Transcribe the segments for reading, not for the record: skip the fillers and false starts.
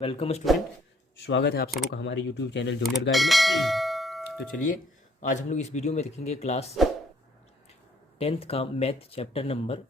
Welcome student, स्वागत है आप सबका हमारे यूट्यूब चैनल जूनियर गाइड में। तो चलिए आज हम लोग इस वीडियो में देखेंगे क्लास 10th का मैथ चैप्टर नंबर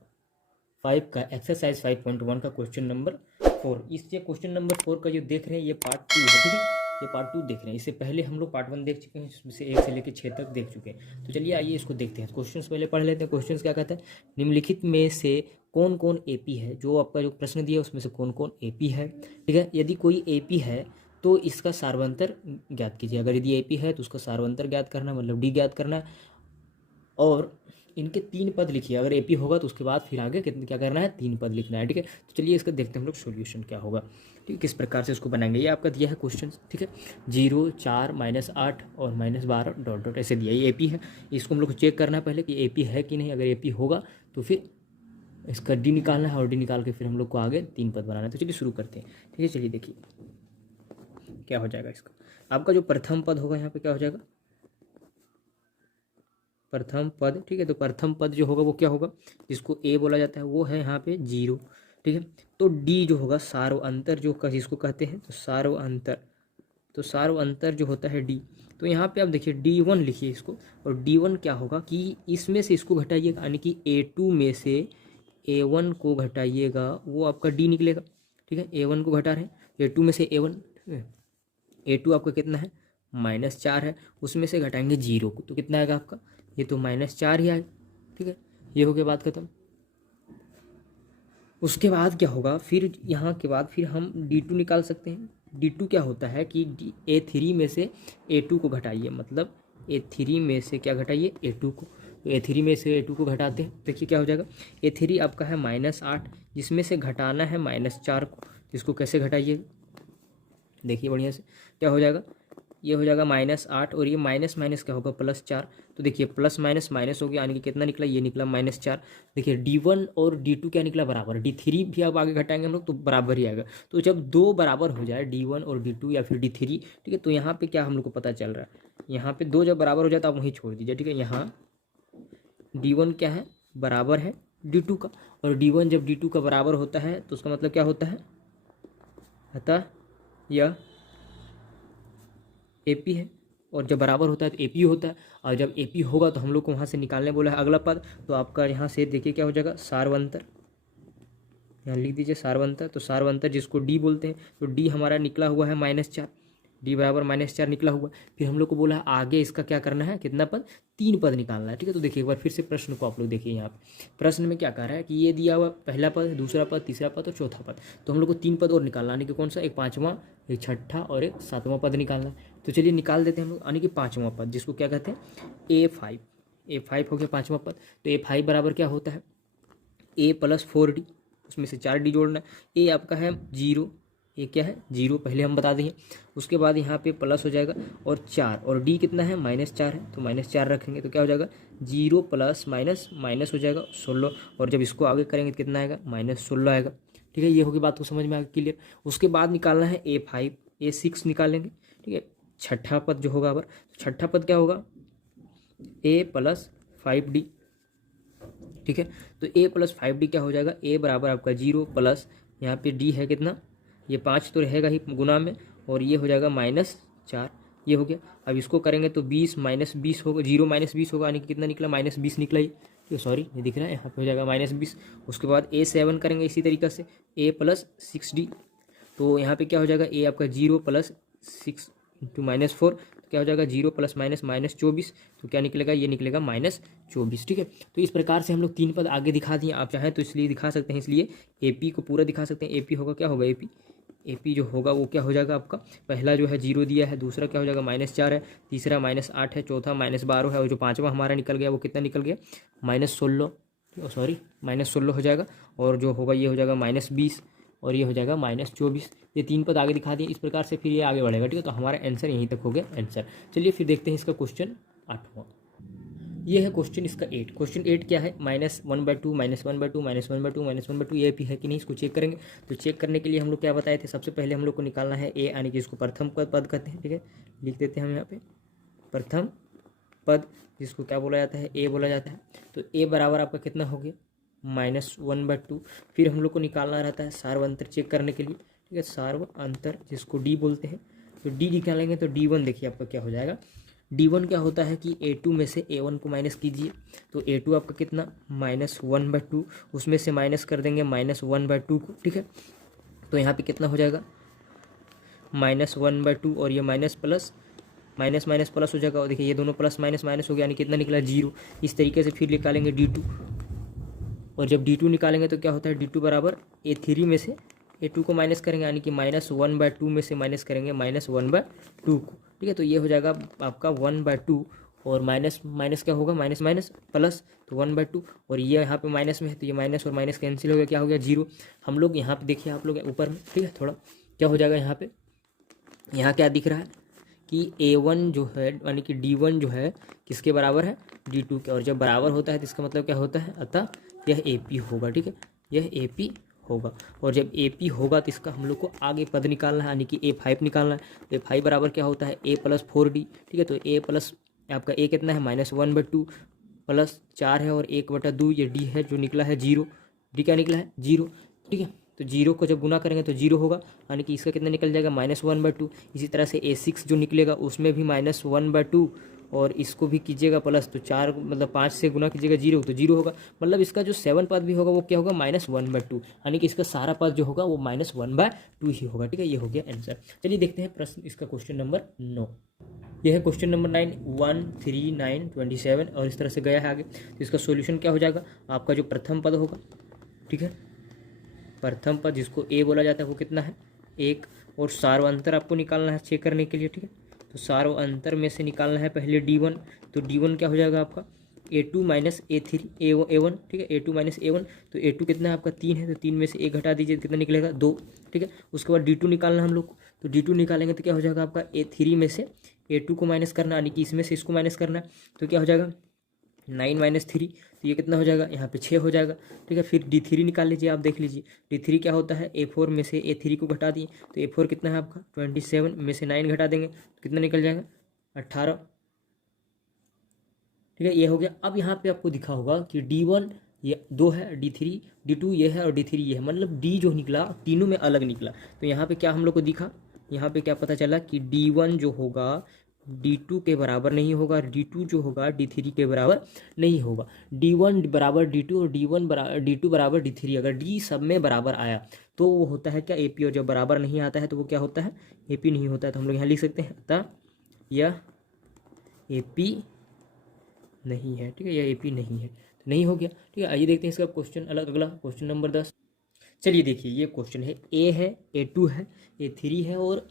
5 का एक्सरसाइज 5.1 का क्वेश्चन नंबर 4। इस ये क्वेश्चन नंबर 4 का जो देख रहे हैं ये पार्ट 2 है, ठीक है। ये पार्ट 2 देख रहे हैं। इससे पहले हम लोग पार्ट 1 देख चुके हैं, इसमें से 1 से लेकर 6 तक देख चुके हैं। तो चलिए आइए इसको देखते हैं। क्वेश्चन पहले पढ़ लेते हैं। क्वेश्चन क्या कहता है, निम्नलिखित में से कौन कौन एपी है। जो आपका जो प्रश्न दिया उसमें से कौन कौन एपी है, ठीक है। यदि कोई एपी है तो इसका सार्वंतर ज्ञात कीजिए। अगर यदि एपी है तो उसका सार्वंतर ज्ञात करना, मतलब डी ज्ञात करना। और इनके 3 पद लिखिए। अगर एपी होगा तो उसके बाद फिर आगे क्या करना है, 3 पद लिखना है, ठीक है। तो चलिए इसका देखते हैं हम लोग सॉल्यूशन क्या होगा, ठीक है, किस प्रकार से इसको बनाएंगे। ये आपका दिया है क्वेश्चन, ठीक है। 0, 4, -8 और -12 डॉट डॉट ऐसे दिया। ये एपी है, इसको हम लोग को चेक करना है पहले कि एपी है कि नहीं। अगर एपी होगा तो फिर इसका डी निकालना है और डी निकाल के फिर हम लोग को आगे 3 पद बनाना है। तो चलिए शुरू करते हैं, ठीक है। चलिए देखिए क्या हो जाएगा इसका। आपका जो प्रथम पद होगा यहाँ पे क्या हो जाएगा, प्रथम पद, ठीक है। तो प्रथम पद जो होगा वो क्या होगा, जिसको ए बोला जाता है वो है यहाँ पे 0, ठीक है। तो डी जो होगा सार्व अंतर जो जिसको कहते हैं, तो सार्व अंतर, तो सार्व अंतर जो होता है डी। तो यहाँ पे आप देखिए D1 लिखिए इसको। और D1 क्या होगा कि इसमें से इसको घटाइएगा, यानी कि A2 में से A1 को घटाइएगा, वो आपका D निकलेगा, ठीक है। A1 को घटा रहे हैं, A2 में से A1, ठीक है। A2 आपका कितना है, -4 है, उसमें से घटाएंगे 0 को, तो कितना आएगा आपका, ये तो -4 ही आएगा, ठीक है। ये हो गया बात खत्म। उसके बाद क्या होगा, फिर यहाँ के बाद फिर हम D2 निकाल सकते हैं। D2 क्या होता है कि A3 में से A2 को घटाइए, मतलब A3 में से क्या घटाइए, A2 को। तो A3 में से A2 को घटाते हैं, देखिए क्या हो जाएगा। A3 आपका है -8, जिसमें से घटाना है -4 को। इसको कैसे घटाइए, देखिए बढ़िया से क्या हो जाएगा। ये हो जाएगा -8 और ये माइनस माइनस क्या होगा, +4। तो देखिए प्लस माइनस माइनस हो गया, यानी कि कितना निकला, ये निकला -4। देखिए D1 और D2 क्या निकला, बराबर। D3 भी अब आगे घटाएंगे हम लोग तो बराबर ही आएगा। तो जब 2 बराबर हो जाए, D1 और D2 या फिर D3, ठीक है, तो यहाँ पे क्या हम लोग को पता चल रहा है, यहाँ पे 2 जब बराबर हो जाए तो आप वहीं छोड़ दीजिए, ठीक है। यहाँ D1 क्या है, बराबर है D2 का। और D1 जब D2 का बराबर होता है तो उसका मतलब क्या होता है, अतः यह एपी है। और जब बराबर होता है तो एपी होता है। और जब एपी होगा तो हम लोग को वहाँ से निकालने बोला है अगला पद। तो आपका यहाँ से देखिए क्या हो जाएगा, सार्वंतर, यहाँ लिख दीजिए सार्वंतर। तो सार्वंतर जिसको डी बोलते हैं, तो डी हमारा निकला हुआ है -4, डी बराबर -4 निकला हुआ। फिर हम लोग को बोला है आगे इसका क्या करना है, कितना पद, 3 पद निकालना है, ठीक है। तो देखिए एक बार फिर से प्रश्न को आप लोग देखिए। यहाँ पे प्रश्न में क्या कह रहा है कि ये दिया हुआ पहला पद, दूसरा पद, तीसरा पद और चौथा पद। तो हम लोग को 3 पद और निकालना, यानी कि कौन सा, एक 5वां, एक 6ठा और एक 7वां पद निकालना है। तो चलिए निकाल देते हैं हम लोग, यानी कि 5वां पद, जिसको क्या कहते हैं, A5 हो गया 5वां पद। तो A5 बराबर क्या होता है, A + 4D, उसमें से 4D जोड़ना है। ए आपका है 0, ये क्या है 0, पहले हम बता देंगे। उसके बाद यहाँ पे प्लस हो जाएगा और 4, और डी कितना है, -4 है, तो -4 रखेंगे। तो क्या हो जाएगा, 0 + माइनस माइनस हो जाएगा 16। और जब इसको आगे करेंगे तो कितना आएगा, -16 आएगा, ठीक है। ये होगी बात को समझ में आ गई, क्लियर। उसके बाद निकालना है A5, A6 निकालेंगे, ठीक है। छठा पद जो होगा, अगर छठा पद क्या होगा, A + 5D, ठीक है। तो A + 5D क्या हो जाएगा, A बराबर आपका 0 प्लस यहाँ पे D है कितना, ये 5 तो रहेगा ही गुना में, और ये हो जाएगा -4, ये हो गया। अब इसको करेंगे तो 20 - 20 होगा, 0 - 20 होगा, यानी कि कितना निकला, -20 निकला। ये सॉरी ये दिख रहा है, यहाँ पे हो जाएगा -20। उसके बाद A7 करेंगे इसी तरीके से, A + 6D। तो यहाँ पे क्या हो जाएगा, A आपका 0 + 6 × -4, क्या हो जाएगा, 0 + -24। तो क्या निकलेगा, ये निकलेगा -24, ठीक है। तो इस प्रकार से हम लोग 3 पद आगे दिखा दिए। आप चाहें तो इसलिए दिखा सकते हैं, इसलिए एपी को पूरा दिखा सकते हैं। एपी होगा, क्या होगा, एपी जो होगा वो क्या हो जाएगा आपका, पहला जो है 0 दिया है, दूसरा क्या हो जाएगा -4 है, तीसरा -8 है, चौथा -12 है, और जो 5वां हमारा निकल गया वो कितना निकल गया, -16, सॉरी -16 हो जाएगा। और जो होगा ये हो जाएगा -20, और ये हो जाएगा -24। ये 3 पद आगे दिखा दिए। इस प्रकार से फिर ये आगे बढ़ेगा, ठीक है। तो हमारा आंसर यहीं तक हो गया आंसर। चलिए फिर देखते हैं इसका क्वेश्चन 8वां। ये है क्वेश्चन इसका 8। क्वेश्चन 8 क्या है, -1/2, -1/2, -1/2, -1/2, -1/2, ये भी है कि नहीं, इसको चेक करेंगे। तो चेक करने के लिए हम लोग क्या बताए थे, सबसे पहले हम लोग को निकालना है ए, यानी कि इसको प्रथम पद कहते हैं, ठीक है। लिख देते हैं हम यहाँ पे प्रथम पद, जिसको क्या बोला जाता है, ए बोला जाता है। तो ए बराबर आपका कितना हो गया, -1/2। फिर हम लोग को निकालना रहता है सार्वंतर चेक करने के लिए, ठीक है, सार्व अंतर जिसको डी बोलते हैं। तो डी निकालेंगे तो D1 देखिए आपका क्या हो जाएगा। D1 क्या होता है कि A2 में से A1 को माइनस कीजिए, तो A2 आपका कितना -1/2, उसमें से माइनस कर देंगे -1/2 को, ठीक है। तो यहाँ पे कितना हो जाएगा -1/2, और ये minus plus minus minus plus हो जाएगा, और देखिए ये दोनों प्लस माइनस माइनस हो गया, यानी कितना निकला 0। इस तरीके से फिर निकालेंगे D2, और जब D2 निकालेंगे तो क्या होता है D2 बराबर A3 में से A2 को माइनस करेंगे, यानी कि -1/2 में से माइनस करेंगे -1/2 को, ठीक है। तो ये हो जाएगा आपका 1/2, और माइनस माइनस क्या होगा, माइनस माइनस प्लस, तो 1/2, और ये यहाँ पे माइनस में है तो ये माइनस और माइनस कैंसिल हो गया, क्या हो गया 0। हम लोग यहाँ पे देखिए आप लोग ऊपर में, ठीक है, थोड़ा क्या हो जाएगा यहाँ पे, यहाँ क्या दिख रहा है कि A1 जो है यानी कि D1 जो है किसके बराबर है D2 के, और जब बराबर होता है तो इसका मतलब क्या होता है, अतः यह AP होगा, ठीक है, यह AP होगा। और जब AP होगा तो इसका हम लोग को आगे पद निकालना है, यानी कि A5 निकालना है। A5 बराबर क्या होता है A + 4D, ठीक है। तो A प्लस आपका A कितना है -1/2 प्लस 4 है, और 1/2 ये D है जो निकला है 0। D क्या निकला है 0, ठीक है। तो 0 को जब गुना करेंगे तो 0 होगा, यानी कि इसका कितना निकल जाएगा -1/2। इसी तरह से A6 जो निकलेगा उसमें भी -1/2, और इसको भी कीजिएगा प्लस, तो 4 मतलब 5 से गुना कीजिएगा 0 तो 0 होगा। मतलब इसका जो 7 पद भी होगा वो क्या होगा -1/2, यानी कि इसका सारा पद जो होगा वो -1/2 ही होगा, ठीक है। ये हो गया आंसर। चलिए देखते हैं प्रश्न इसका क्वेश्चन नंबर 9। यह है क्वेश्चन नंबर 9, 1, 3, 9, 27, और इस तरह से गया है आगे। तो इसका सॉल्यूशन क्या हो जाएगा, आपका जो प्रथम पद होगा, ठीक है, प्रथम पद जिसको A बोला जाता है वो कितना है 1, और सार्वंतर आपको निकालना है चेक करने के लिए, ठीक है। तो सार्वंतर में से निकालना है पहले D1, तो D1 क्या हो जाएगा आपका A2 - A3 A1, ठीक है, A2 - A1। तो A2 कितना है आपका 3 है, तो 3 में से 1 घटा दीजिए, कितना निकलेगा 2, ठीक है। उसके बाद D2 निकालना हम लोग को, तो D2 निकालेंगे तो क्या हो जाएगा आपका A3 में से A2 को माइनस करना, यानी कि इसमें से इसको माइनस करना है, तो क्या हो जाएगा 9 - 3, तो ये कितना हो जाएगा यहाँ पे 6 हो जाएगा, ठीक है। फिर D3 निकाल लीजिए, आप देख लीजिए D3 क्या होता है A4 में से A3 को घटा दिए, तो A4 कितना है आपका 27 में से 9 घटा देंगे तो कितना निकल जाएगा 18, ठीक है। ये हो गया। अब यहाँ पे आपको दिखा होगा कि D1 ये 2 है, D3 D2 ये है, और D3 ये है, मतलब D जो निकला तीनों में अलग निकला। तो यहाँ पे क्या हम लोग को दिखा, यहाँ पे क्या पता चला कि D1 जो होगा D2 के बराबर नहीं होगा, D2 जो होगा D3 के बराबर नहीं होगा। D1 बराबर D2 और D2 बराबर D3, अगर D सब में बराबर आया तो वो होता है क्या AP, और जब बराबर नहीं आता है तो वो क्या होता है AP नहीं होता है। तो हम लोग यहाँ लिख सकते हैं अतः यह AP नहीं है, ठीक है, यह AP नहीं है, तो नहीं हो गया, ठीक है। आइए देखते हैं इसका क्वेश्चन अगला क्वेश्चन नंबर 10। चलिए देखिए ये क्वेश्चन है, A है, A2 है, A3 है, और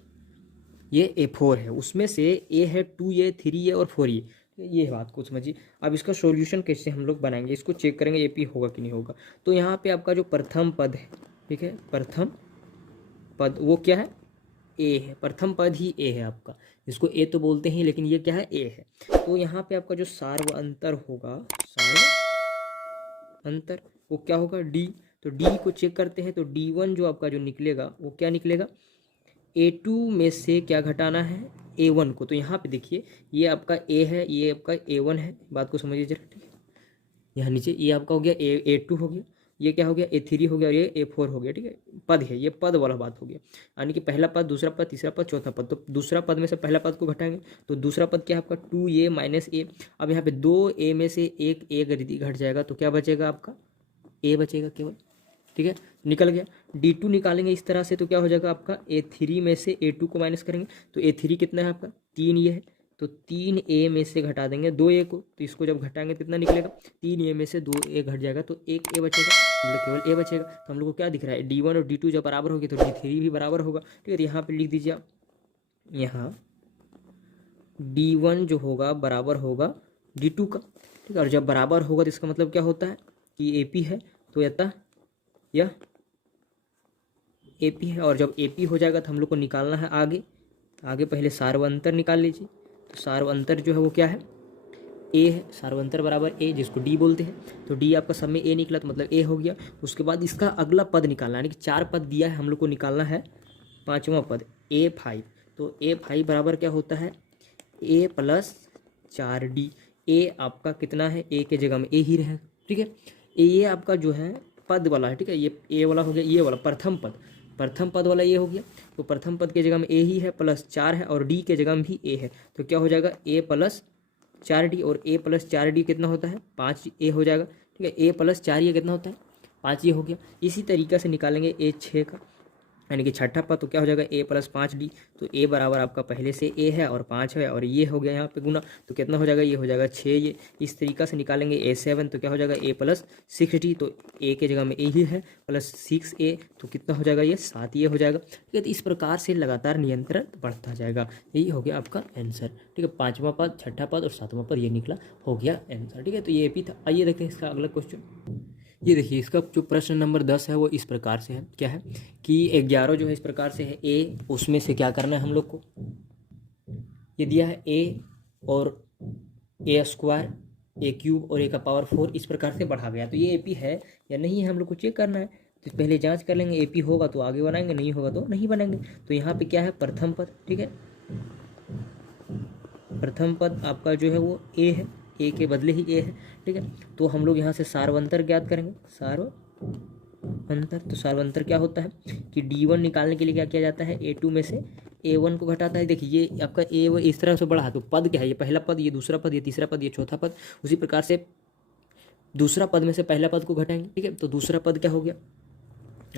ये A4 है। उसमें से A है 2, ये 3 है, और 4 ये बात को समझिए। अब इसका सॉल्यूशन कैसे हम लोग बनाएंगे, इसको चेक करेंगे AP होगा कि नहीं होगा। तो यहाँ पे आपका जो प्रथम पद है, ठीक है, प्रथम पद वो क्या है A है, प्रथम पद ही A है आपका, इसको A तो बोलते हैं लेकिन ये क्या है A है। तो यहाँ पे आपका जो सार्व अंतर होगा, सार्व अंतर वो क्या होगा D। तो D को चेक करते हैं, तो D1 जो आपका जो निकलेगा वो क्या निकलेगा A2 में से क्या घटाना है A1 को। तो यहाँ पे देखिए ये आपका A है, ये आपका A1 है, बात को समझिए जरा, ठीक है। यहाँ नीचे ये आपका हो गया A2 हो गया, ये क्या हो गया A3 हो गया, और ये A4 हो गया, ठीक है। पद है, ये पद वाला बात हो गया, यानी कि पहला पद, दूसरा पद, तीसरा पद, चौथा पद। तो दूसरा पद में से पहला पद को घटाएंगे, तो दूसरा पद क्या है आपका 2A - A। अब यहाँ पे 2A में से एक A घट जाएगा, तो क्या बचेगा आपका A बचेगा केवल, ठीक है, निकल गया। D2 निकालेंगे इस तरह से, तो क्या हो जाएगा आपका A3 में से A2 को माइनस करेंगे, तो A3 कितना है आपका 3 ये है, तो 3A में से घटा देंगे 2A को, तो इसको जब घटाएंगे तो कितना निकलेगा 3A में से 2A घट जाएगा, तो 1A बचेगा, मतलब केवल A बचेगा। तो हम लोग को क्या दिख रहा है D1 और D2 जब बराबर होगी तो D3 भी बराबर होगा, ठीक है। तो यहाँ पर लिख दीजिए आप, यहाँ D1 जो होगा बराबर होगा D2 का, ठीक है। और जब बराबर होगा तो इसका मतलब क्या होता है कि AP है, तो यह AP है। और जब AP हो जाएगा तो हम लोग को निकालना है आगे पहले सार्वंतर निकाल लीजिए। तो सार्वंतर जो है वो क्या है A है, सार्वंतर बराबर A जिसको D बोलते हैं। तो D आपका सब में A निकला तो मतलब A हो गया। उसके बाद इसका अगला पद निकालना है, यानी कि 4 पद दिया है, हम लोग को निकालना है 5वां पद A5। तो A5 बराबर क्या होता है A + 4D। A आपका कितना है A के जगह में A ही रहे, ठीक है। ये आपका जो है पद वाला है, ठीक है, ये A वाला हो गया, ये वाला प्रथम पद प्रथम पद वाला ये हो गया, तो प्रथम पद की जगह में ए ही है प्लस 4 है और डी के जगह में भी ए है, तो क्या हो जाएगा ए प्लस 4d, और ए प्लस 4d कितना होता है 5a हो जाएगा। ठीक है, ए प्लस 4 ये कितना होता है 5 ये हो गया। इसी तरीके से निकालेंगे ए 6 का यानी कि छठा पद, तो क्या हो जाएगा ए प्लस 5d, तो ए बराबर आपका पहले से ए है और 5 है और ये हो गया यहाँ पे गुना, तो कितना हो जाएगा ये हो जाएगा 6 ये। इस तरीक़ा से निकालेंगे ए 7, तो क्या हो जाएगा ए प्लस 6d, तो ए के जगह में ए ही है प्लस 6a, तो कितना हो जाएगा ये 7 ये हो जाएगा। ठीक है, तो इस प्रकार से लगातार नियंत्रण बढ़ता जाएगा। यही हो गया आपका आंसर। ठीक है, 5वां पद, छठा पद और 7वां पद ये निकला, हो गया आंसर। ठीक है, तो ये एपी था। आइए देखते हैं इसका अगला क्वेश्चन। ये देखिए इसका जो प्रश्न नंबर 10 है वो इस प्रकार से है, क्या है कि 11 जो है इस प्रकार से है ए, उसमें से क्या करना है हम लोग को, ये दिया है ए और ए स्क्वायर, ए क्यूब और ए का पावर 4 इस प्रकार से बढ़ा गया, तो ये एपी है या नहीं है हम लोग को चेक करना है। तो पहले जांच कर लेंगे, एपी होगा तो आगे बनाएंगे, नहीं होगा तो नहीं बनाएंगे। तो यहाँ पे क्या है प्रथम पद, ठीक है, प्रथम पद आपका जो है वो ए है, ए के बदले ही ए है। ठीक है, तो हम लोग यहाँ से सार्वंतर ज्ञात करेंगे, सार्वंतर। तो सार्वंतर क्या होता है कि D1 निकालने के लिए क्या किया जाता है, A2 में से A1 को घटाता है। देखिए ये आपका ए वो इस तरह से बढ़ा है, तो पद क्या है, ये पहला पद, ये दूसरा पद, ये तीसरा पद, ये चौथा पद। उसी प्रकार से दूसरा पद में से पहला पद को घटाएंगे। ठीक है, तो दूसरा पद क्या हो गया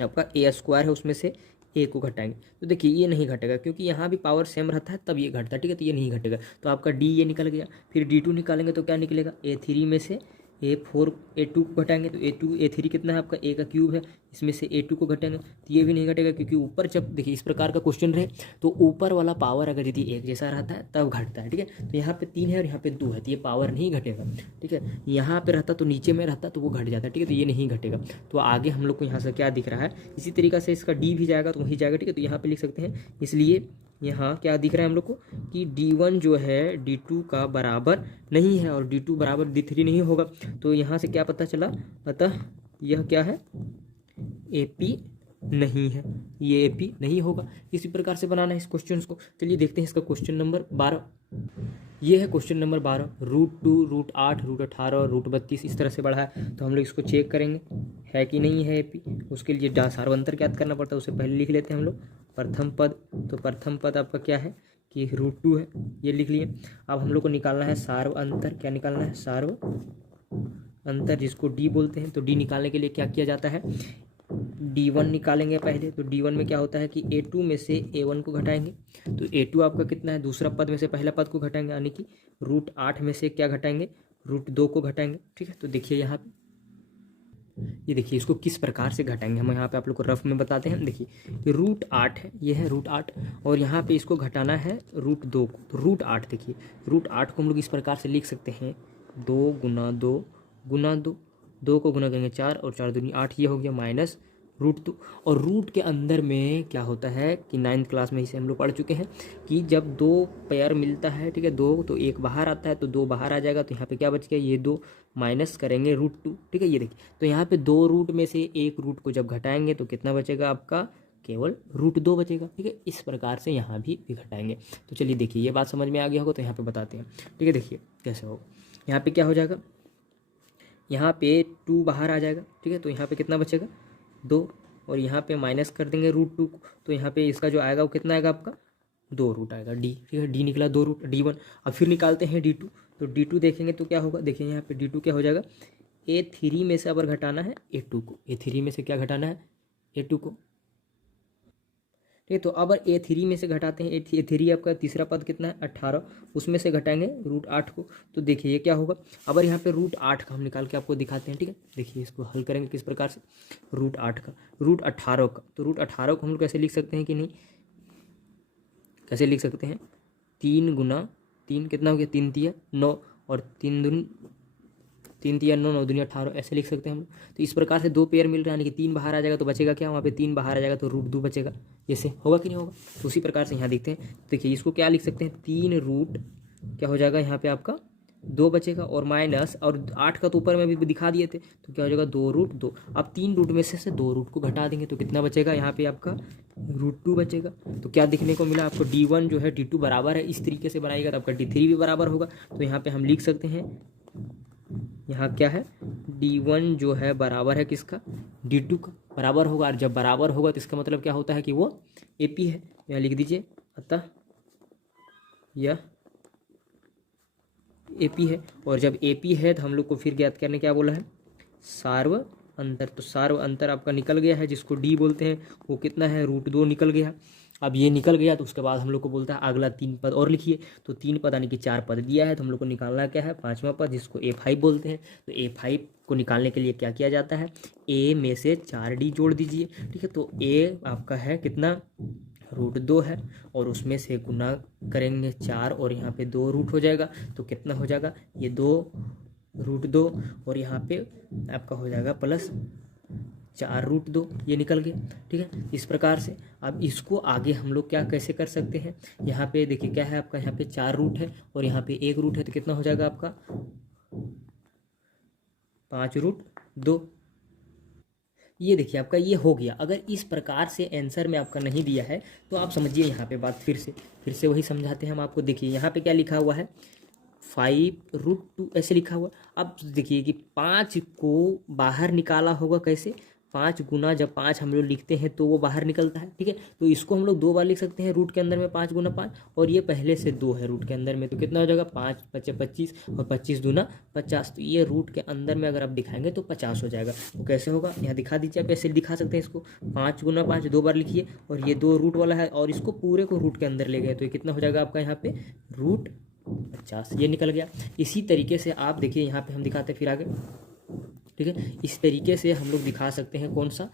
आपका ए स्क्वायर है, उसमें से ए को घटाएंगे, तो देखिए ये नहीं घटेगा क्योंकि यहाँ भी पावर सेम रहता है तब ये घटता है। ठीक है, तो ये नहीं घटेगा, तो आपका डी ये निकल गया। फिर D2 निकालेंगे तो क्या निकलेगा, A3 में से A4 A2 को घटाएंगे, तो A3 कितना है आपका ए का क्यूब है, इसमें से A2 को घटाएंगे तो ये भी नहीं घटेगा क्योंकि ऊपर जब देखिए इस प्रकार का क्वेश्चन रहे तो ऊपर वाला पावर अगर यदि एक जैसा रहता है तब घटता है। ठीक है, तो यहाँ पे 3 है और यहाँ पे 2 है, तो ये पावर नहीं घटेगा। ठीक है, यहाँ पे रहता तो नीचे में रहता तो वो घट जाता है। ठीक है, तो ये नहीं घटेगा। तो आगे हम लोग को यहाँ से क्या दिख रहा है, इसी तरीके से इसका डी भी जाएगा तो वहीं जाएगा। ठीक है, तो यहाँ पे लिख सकते हैं, इसलिए यहाँ क्या दिख रहा है हम लोग को कि D1 जो है D2 का बराबर नहीं है और D2 बराबर D3 नहीं होगा। तो यहाँ से क्या पता चला, अतः यह क्या है AP नहीं है, ये AP नहीं होगा। इसी प्रकार से बनाना है इस क्वेश्चन को। चलिए देखते हैं इसका क्वेश्चन नंबर 12। ये है क्वेश्चन नंबर 12, √2, √8, √18 और √32 इस तरह से बढ़ा है। तो हम लोग इसको चेक करेंगे है कि नहीं है एपी। उसके लिए सार्वंतर ज्ञात करना पड़ता है, उससे पहले लिख लेते हैं हम लोग प्रथम पद। तो प्रथम पद आपका क्या है कि √2 है, ये लिख लिए। अब हम लोग को निकालना है सार्व अंतर। क्या निकालना है, सार्व अंतर, जिसको डी बोलते हैं। तो डी निकालने के लिए क्या किया जाता है, D1 निकालेंगे पहले। तो D1 में क्या होता है कि A2 में से A1 को घटाएंगे, तो A2 आपका कितना है, दूसरा पद में से पहला पद को घटाएंगे, यानी कि √8 में से क्या घटाएंगे, √2 को घटाएंगे। ठीक है, तो देखिए यहाँ पे ये देखिए इसको किस प्रकार से घटाएंगे, हम यहाँ पे आप लोग को रफ में बताते हैं। देखिए ये √8 है, ये है √8 और यहाँ पे इसको घटाना है √2 को। तो √8 देखिए, √8 को हम लोग इस प्रकार से लिख सकते हैं, 2 गुना 2 गुना 2, 2 को गुना करेंगे 4 और 4 दूनी 8, ये हो गया माइनस √2। और रूट के अंदर में क्या होता है कि 9th क्लास में इसे हम लोग पढ़ चुके हैं कि जब 2 पेयर मिलता है, ठीक है, 2 तो 1 बाहर आता है, तो 2 बाहर आ जाएगा। तो यहाँ पे क्या बच गया, ये 2 माइनस करेंगे √2। ठीक है, ये देखिए, तो यहाँ पे 2 रूट में से एक रूट को जब घटाएंगे तो कितना बचेगा आपका, केवल √2 बचेगा। ठीक है, इस प्रकार से यहाँ भी घटाएंगे। तो चलिए देखिए ये बात समझ में आ गया होगा, तो यहाँ पे बताते हैं। ठीक है, देखिए कैसे होगा, यहाँ पे क्या हो जाएगा, यहाँ पे 2 बाहर आ जाएगा। ठीक है, तो यहाँ पे कितना बचेगा, 2, और यहाँ पे माइनस कर देंगे √2 को। तो यहाँ पे इसका जो आएगा वो कितना आएगा आपका, 2 रूट आएगा, डी। ठीक है, डी निकला 2 रूट, D1। अब फिर निकालते हैं D2। तो D2 देखेंगे तो क्या होगा, देखिए यहाँ पे D2 क्या हो जाएगा, A3 में से अगर घटाना है A2 को, A3 में से क्या घटाना है, A2 को। ठीक है, तो अब A3 में से घटाते हैं, A3 आपका तीसरा पद कितना है 18, उसमें से घटाएंगे √8 को। तो देखिए ये क्या होगा, अब यहाँ पे √8 का हम निकाल के आपको दिखाते हैं। ठीक है, देखिए इसको हल करेंगे किस प्रकार से, √8 का, √18 का। तो √18 को हम लोग कैसे लिख सकते हैं कि नहीं, कैसे लिख सकते हैं, 3 गुना 3 कितना हो गया, 3 तिया 9 और 3 तिया 9, 9 दुनिया 18, ऐसे लिख सकते हैं हम लोग। तो इस प्रकार से 2 पेयर मिल रहा है, यानी कि 3 बाहर आ जाएगा तो बचेगा क्या, वहाँ पे 3 बाहर आ जाएगा तो √2 बचेगा। जैसे होगा कि नहीं होगा, तो उसी प्रकार से यहाँ देखते हैं। देखिए इसको क्या लिख सकते हैं, 3 रूट क्या हो जाएगा, यहाँ पे आपका 2 बचेगा और माइनस, और 8 का तो ऊपर में भी दिखा दिए थे, तो क्या हो जाएगा 2√2। अब 3 रूट में से 2 रूट को घटा देंगे तो कितना बचेगा, यहाँ पे आपका √2 बचेगा। तो क्या दिखने को मिला आपको, D1 जो है D2 बराबर है, इस तरीके से बनाएगा तो आपका D3 भी बराबर होगा। तो यहाँ पे हम लिख सकते हैं, यहाँ क्या है, D1 जो है बराबर है किसका, D2 का। बराबर होगा, और जब बराबर होगा तो इसका मतलब क्या होता है कि वो एपी है। यहाँ लिख दीजिए, अतः यह एपी है। और जब एपी है तो हम लोग को फिर ज्ञात करने क्या बोला है, सार्व अंतर। तो सार्व अंतर आपका निकल गया है, जिसको डी बोलते हैं, वो कितना है, √2 निकल गया। अब ये निकल गया तो उसके बाद हम लोग को बोलता है अगला 3 पद और लिखिए। तो 3 पद यानी कि 4 पद दिया है, तो हम लोग को निकालना क्या है, 5वां पद, जिसको A5 बोलते हैं। तो A5 को निकालने के लिए क्या किया जाता है, A में से 4D जोड़ दीजिए, ठीक है। तो A आपका है कितना, √2 है, और उसमें से गुना करेंगे 4, और यहाँ पे 2 रूट हो जाएगा, तो कितना हो जाएगा, ये 2 √2, और यहाँ पे आपका हो जाएगा प्लस 4 √2, ये निकल गया, ठीक है। इस प्रकार से अब इसको आगे हम लोग क्या कैसे कर सकते हैं, यहाँ पे देखिए क्या है आपका, यहाँ पे 4 रूट है और यहाँ पे 1 रूट है, तो कितना हो जाएगा आपका 5 √2। ये देखिए आपका ये हो गया। अगर इस प्रकार से आंसर में आपका नहीं दिया है तो आप समझिए यहाँ पे बात फिर से वही समझाते हैं हम आपको। देखिए यहाँ पे क्या लिखा हुआ है, 5 √2 ऐसे लिखा हुआ। अब देखिए कि 5 को बाहर निकाला होगा कैसे, 5 गुना जब 5 हम लोग लिखते हैं तो वो बाहर निकलता है, ठीक है। तो इसको हम लोग 2 बार लिख सकते हैं रूट के अंदर में, 5 गुना 5, और ये पहले से 2 है रूट के अंदर में, तो कितना हो जाएगा 5 × 5 = 25, और 25 दूना 50। तो ये रूट के अंदर में अगर आप दिखाएंगे तो 50 हो जाएगा। तो कैसे होगा, यहाँ दिखा दीजिए आप, ऐसे दिखा सकते हैं इसको, 5 गुना 5 2 बार लिखिए, और ये 2 रूट वाला है, और इसको पूरे को रूट के अंदर ले गए, तो ये कितना हो जाएगा आपका यहाँ पे √50, ये निकल गया। इसी तरीके से आप देखिए यहाँ पे हम दिखाते हैं फिर आगे, ठीक है। इस तरीके से हम लोग दिखा सकते हैं, कौन सा,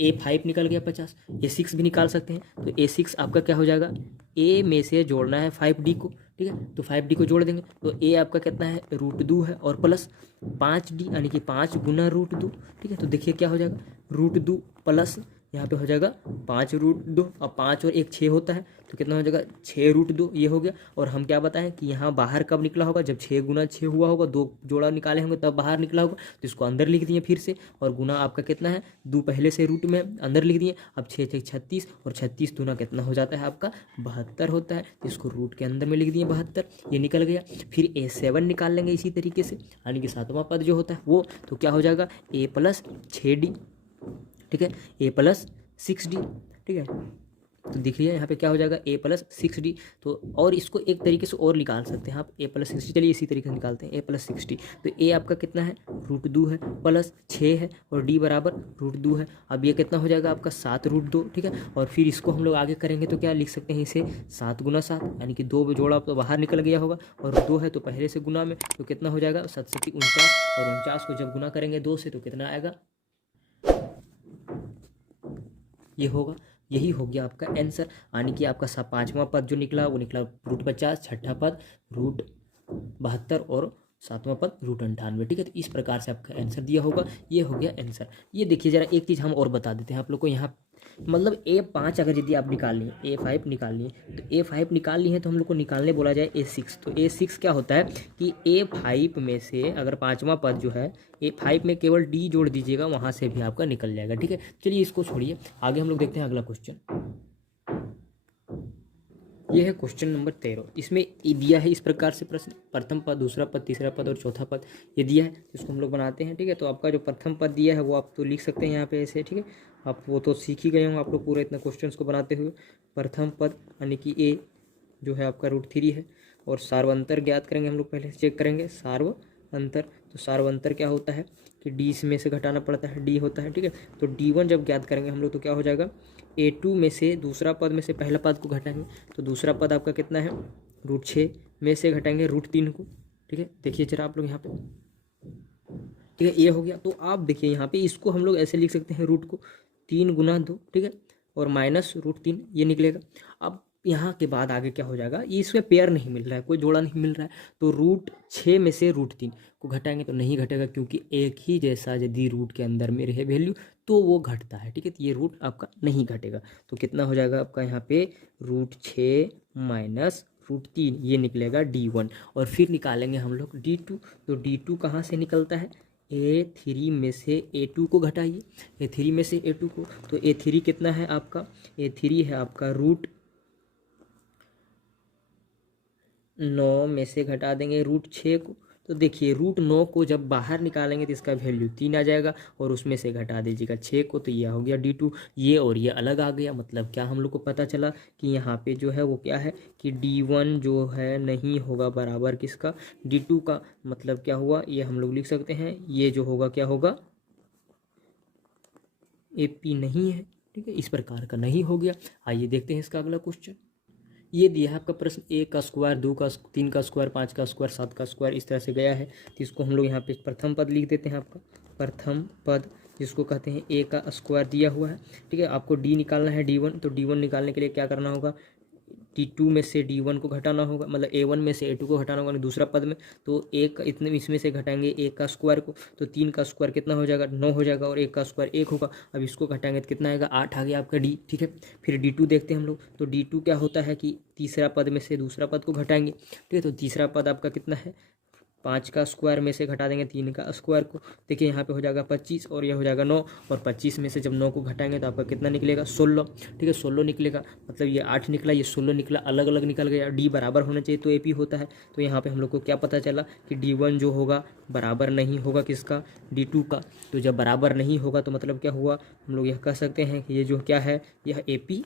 A5 निकल गया 50, A6 भी निकाल सकते हैं। तो A6 आपका क्या हो जाएगा, A में से जोड़ना है 5D को, ठीक है। तो 5D को जोड़ देंगे, तो A आपका कितना है, √2 है, और प्लस 5D यानी कि 5 गुना √2, ठीक है। तो देखिए क्या हो जाएगा, √2 प्लस यहाँ पे हो जाएगा 5 √2, और 5 और 1 6 होता है, तो कितना हो जाएगा 6 √2, ये हो गया। और हम क्या बताएं कि यहाँ बाहर कब निकला होगा, जब 6 गुना 6 हुआ होगा, 2 जोड़ा निकाले होंगे तब बाहर निकला होगा, तो इसको अंदर लिख दिए फिर से, और गुना आपका कितना है, 2 पहले से रूट में अंदर लिख दिए। अब 6 × 36, और 36 दूना कितना हो जाता है आपका 72 होता है, तो इसको रूट के अंदर में लिख दिए 72, ये निकल गया। फिर A7 निकाल लेंगे इसी तरीके से, यानी कि 7वां पद जो होता है वो, तो क्या हो जाएगा A + 6D, ठीक है, A + 6D, ठीक है। तो दिख रही है यहाँ पे क्या हो जाएगा, A + 6D। तो और इसको एक तरीके से और निकाल सकते हैं आप, A + 6D, चलिए इसी तरीके से निकालते हैं, A + 6D। तो A आपका कितना है, √2 है, प्लस 6 है, और D बराबर √2 है। अब ये कितना हो जाएगा आपका 7 √2, ठीक है। और फिर इसको हम लोग आगे करेंगे तो क्या लिख सकते हैं इसे, 7 गुना 7, यानी कि 2 जोड़ा तो बाहर निकल गया होगा, और 2 है तो पहले से गुना में, तो कितना हो जाएगा 7 × 7 = 49, और 49 को जब गुना करेंगे 2 से तो कितना आएगा, ये होगा। यही हो गया आपका आंसर, यानी कि आपका 5वां पद जो निकला वो निकला √50, 6ठा पद √72, और 7वां पद √98, ठीक है। तो इस प्रकार से आपका आंसर दिया होगा, ये हो गया आंसर। ये देखिए जरा एक चीज़ हम और बता देते हैं आप लोग को, यहाँ मतलब A5 अगर यदि आप निकाल लिए, A5 निकाल लिए, तो A5 निकाल लिए हैं तो हम लोग को निकालने बोला जाए A6। तो A6 क्या होता है कि A5 में से अगर 5वां पद जो है, A5 में केवल D जोड़ दीजिएगा, वहाँ से भी आपका निकल जाएगा, ठीक है। चलिए इसको छोड़िए, आगे हम लोग देखते हैं अगला क्वेश्चन। यह है क्वेश्चन नंबर 13। इसमें ये दिया है इस प्रकार से प्रश्न, प्रथम पद, दूसरा पद, तीसरा पद और चौथा पद ये दिया है, इसको हम लोग बनाते हैं, ठीक है। तो आपका जो प्रथम पद दिया है वो आप तो लिख सकते हैं यहाँ पे ऐसे, ठीक है। आप वो तो सीख ही गए होंगे आप लोग पूरा इतना क्वेश्चन को बनाते हुए। प्रथम पद यानी कि A जो है आपका √3 है, और सार्वंतर ज्ञात करेंगे हम लोग, पहले से चेक करेंगे सार्वंतर। तो सार्वंतर क्या होता है कि D में से घटाना पड़ता है, D होता है, ठीक है। तो D1 जब ज्ञात करेंगे हम लोग तो क्या हो जाएगा, A2 में से दूसरा पद में से पहला पद को घटाएंगे, तो दूसरा पद आपका कितना है, √6 में से घटाएंगे √3 को, ठीक है। देखिए जरा आप लोग यहाँ पे, ठीक है, ये हो गया। तो आप देखिए यहाँ पे इसको हम लोग ऐसे लिख सकते हैं, रूट को 3 गुना 2, ठीक है, और माइनस √3, ये निकलेगा। अब यहाँ के बाद आगे क्या हो जाएगा, ये इसमें पेयर नहीं मिल रहा है, कोई जोड़ा नहीं मिल रहा है, तो √6 में से √3 को घटाएंगे तो नहीं घटेगा, क्योंकि एक ही जैसा यदि रूट के अंदर में रहे वैल्यू तो वो घटता है, ठीक है। तो ये रूट आपका नहीं घटेगा, तो कितना हो जाएगा आपका यहाँ पे √6 माइनस √3, ये निकलेगा D1। और फिर निकालेंगे हम लोग D2। तो D2 कहाँ से निकलता है, A3 में से A2 को घटाइए, A3 में से A2 को, तो A3 कितना है आपका, A3 है आपका √9 में से घटा देंगे √6 को, तो देखिए √9 को जब बाहर निकालेंगे तो इसका वैल्यू 3 आ जाएगा और उसमें से घटा दीजिएगा 6 को, तो ये हो गया D2। ये और ये अलग आ गया, मतलब क्या हम लोग को पता चला कि यहाँ पे जो है वो क्या है कि D1 जो है नहीं होगा बराबर किसका, D2 का। मतलब क्या हुआ, ये हम लोग लिख सकते हैं, ये जो होगा क्या होगा, AP नहीं है। ठीक है, इस प्रकार का नहीं हो गया। आइए देखते हैं इसका अगला क्वेश्चन। ये दिया है आपका प्रश्न, 1 का स्क्वायर, 2 का, 3 का स्क्वायर, 5 का स्क्वायर, 7 का स्क्वायर, इस तरह से गया है। तो इसको हम लोग यहाँ पे प्रथम पद लिख देते हैं, आपका प्रथम पद जिसको कहते हैं A का स्क्वायर दिया हुआ है। ठीक है, आपको D निकालना है, D1। तो D1 निकालने के लिए क्या करना होगा, D2 में से D1 को घटाना होगा, मतलब A1 में से A2 को घटाना होगा दूसरा पद में। तो एक इतने इसमें से घटाएंगे 1 का स्क्वायर को, तो 3 का स्क्वायर कितना हो जाएगा, 9 हो जाएगा, और 1 का स्क्वायर 1 होगा। अब इसको घटाएंगे तो कितना आएगा, 8 आ गया आपका D। ठीक है, फिर D2 देखते हैं हम लोग। तो D2 क्या होता है कि तीसरा पद में से दूसरा पद को घटाएंगे। ठीक है, तो तीसरा पद आपका कितना है, 5 का स्क्वायर में से घटा देंगे 3 का स्क्वायर को। देखिए यहाँ पे हो जाएगा 25 और यह हो जाएगा 9, और 25 में से जब 9 को घटाएंगे तो आपका कितना निकलेगा, 16। ठीक है, 16 निकलेगा, मतलब ये 8 निकला, ये 16 निकला, अलग अलग निकल गया। D बराबर होना चाहिए तो AP होता है। तो यहाँ पे हम लोग को क्या पता चला कि D1 जो होगा बराबर नहीं होगा किसका, D2 का। तो जब बराबर नहीं होगा तो मतलब क्या हुआ, हम लोग यह कह सकते हैं कि ये जो क्या है, यह AP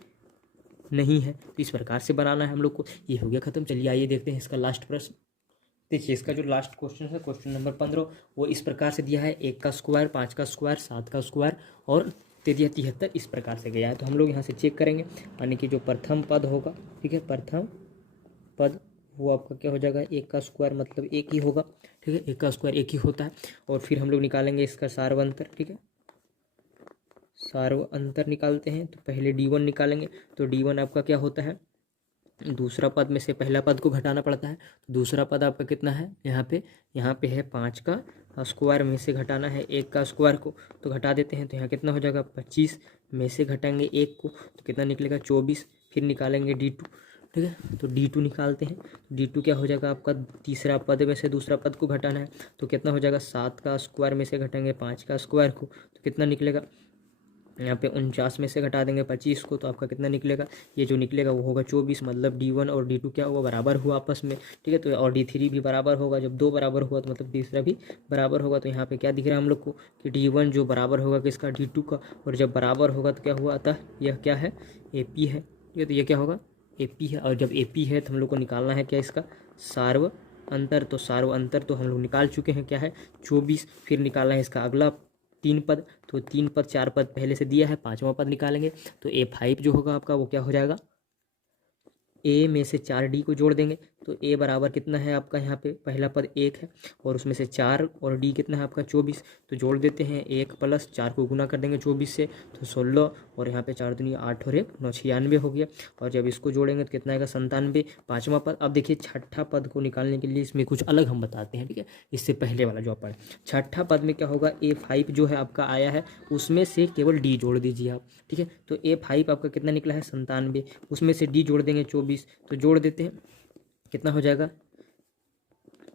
नहीं है। तो इस प्रकार से बनाना है हम लोग को। ये हो गया खत्म। चलिए आइए देखते हैं इसका लास्ट प्रश्न। देखिए इसका जो लास्ट क्वेश्चन है, क्वेश्चन नंबर 15, वो इस प्रकार से दिया है, 1 का स्क्वायर, 5 का स्क्वायर, 7 का स्क्वायर और 73 इस प्रकार से गया है। तो हम लोग यहाँ से चेक करेंगे, यानी कि जो प्रथम पद होगा, ठीक है, प्रथम पद वो आपका क्या हो जाएगा, 1 का स्क्वायर मतलब 1 ही होगा। ठीक है, 1 का स्क्वायर 1 ही होता है। और फिर हम लोग निकालेंगे इसका सार्वंतर। ठीक है, सार्वंतर निकालते हैं तो पहले D1 निकालेंगे। तो D1 आपका क्या होता है, दूसरा पद में से पहला पद को घटाना पड़ता है। तो दूसरा पद आपका कितना है, यहाँ पे है 5 का स्क्वायर में से घटाना है 1 का स्क्वायर को, तो घटा देते हैं। तो यहाँ कितना हो जाएगा, 25 में से घटाएंगे 1 को तो कितना निकलेगा, 24। फिर निकालेंगे D2। ठीक है, तो D2 निकालते हैं। D2 क्या हो जाएगा आपका, तीसरा पद में से दूसरा पद को घटाना है, तो कितना हो जाएगा, 7 का स्क्वायर में से घटाएंगे 5 का स्क्वायर को, तो कितना निकलेगा, यहाँ पे 49 में से घटा देंगे 25 को, तो आपका कितना निकलेगा, ये जो निकलेगा वो होगा 24। मतलब D1 और D2 क्या हुआ, बराबर हुआ आपस में। ठीक है, तो और D3 भी बराबर होगा। जब 2 बराबर हुआ तो मतलब तीसरा भी बराबर होगा। तो यहाँ पे क्या दिख रहा है हम लोग को कि D1 जो बराबर होगा किसका, D2 का, और जब बराबर होगा तो क्या हुआ, अतः यह क्या है, AP है। ठीक है, तो ये क्या होगा, AP है। और जब AP है तो हम लोग को निकालना है क्या, इसका सार्व अंतर। तो सार्व अंतर तो हम लोग निकाल चुके हैं, क्या है, 24। फिर निकालना है इसका अगला 3 पद। तो 3 पद 4 पद पहले से दिया है, 5वां पद निकालेंगे। तो A5 जो होगा आपका वो क्या हो जाएगा, A में से 4D को जोड़ देंगे। तो A बराबर कितना है आपका, यहाँ पे पहला पद 1 है और उसमें से 4 और D कितना है आपका 24। तो जोड़ देते हैं, 1 + 4 को गुना कर देंगे 24 से, तो 16। और यहाँ पे 4 दूनी 8 और 1 9 96 हो गया। और जब इसको जोड़ेंगे तो कितना आएगा, 97। 5वां पद। अब देखिए छठा पद को निकालने के लिए इसमें कुछ अलग हम बताते हैं। ठीक है, इससे पहले वाला जो आप पढ़े, छठा पद में क्या होगा, A5 जो है आपका आया है, उसमें से केवल D जोड़ दीजिए आप। ठीक है, तो A5 आपका कितना निकला है, 97। उसमें से D जोड़ देंगे 24, तो जोड़ देते हैं, कितना हो जाएगा,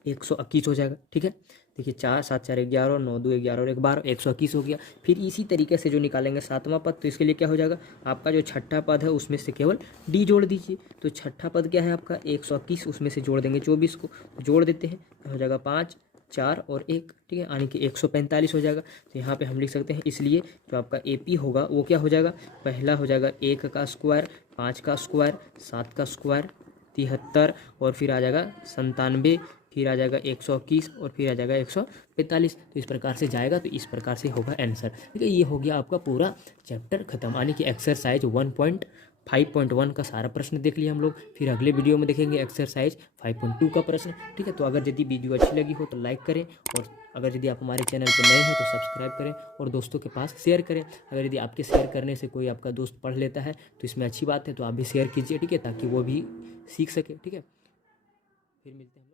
121 हो जाएगा। ठीक है, देखिए 4 7 4 11 9 2 11 और 1 12, 121 हो गया। फिर इसी तरीके से जो निकालेंगे 7वां पद, तो इसके लिए क्या हो जाएगा, आपका जो छठा पद है उसमें से केवल D जोड़ दीजिए। तो छठा पद क्या है आपका, 121, उसमें से जोड़ देंगे 24 को, तो जोड़ देते हैं, हो जाएगा 5 4 और 1। ठीक है, यानी कि 145 हो जाएगा। तो यहाँ पे हम लिख सकते हैं, इसलिए जो आपका AP होगा वो क्या हो जाएगा, पहला हो जाएगा 1 का स्क्वायर, 5 का स्क्वायर, 7 का स्क्वायर, 73, और फिर आ जाएगा 97, फिर आ जाएगा 121 और फिर आ जाएगा 145। तो इस प्रकार से जाएगा, तो इस प्रकार से होगा आंसर। ठीक है, ये हो गया आपका पूरा चैप्टर खत्म, यानी कि एक्सरसाइज 1.5.1 का सारा प्रश्न देख लिया हम लोग। फिर अगले वीडियो में देखेंगे एक्सरसाइज 5.2 का प्रश्न। ठीक है, तो अगर यदि वीडियो अच्छी लगी हो तो लाइक करें, और अगर यदि आप हमारे चैनल पर नए हैं तो सब्सक्राइब करें और दोस्तों के पास शेयर करें। अगर यदि आपके शेयर करने से कोई आपका दोस्त पढ़ लेता है तो इसमें अच्छी बात है, तो आप भी शेयर कीजिए। ठीक है, ताकि वो भी सीख सके। ठीक है, फिर मिलते हैं।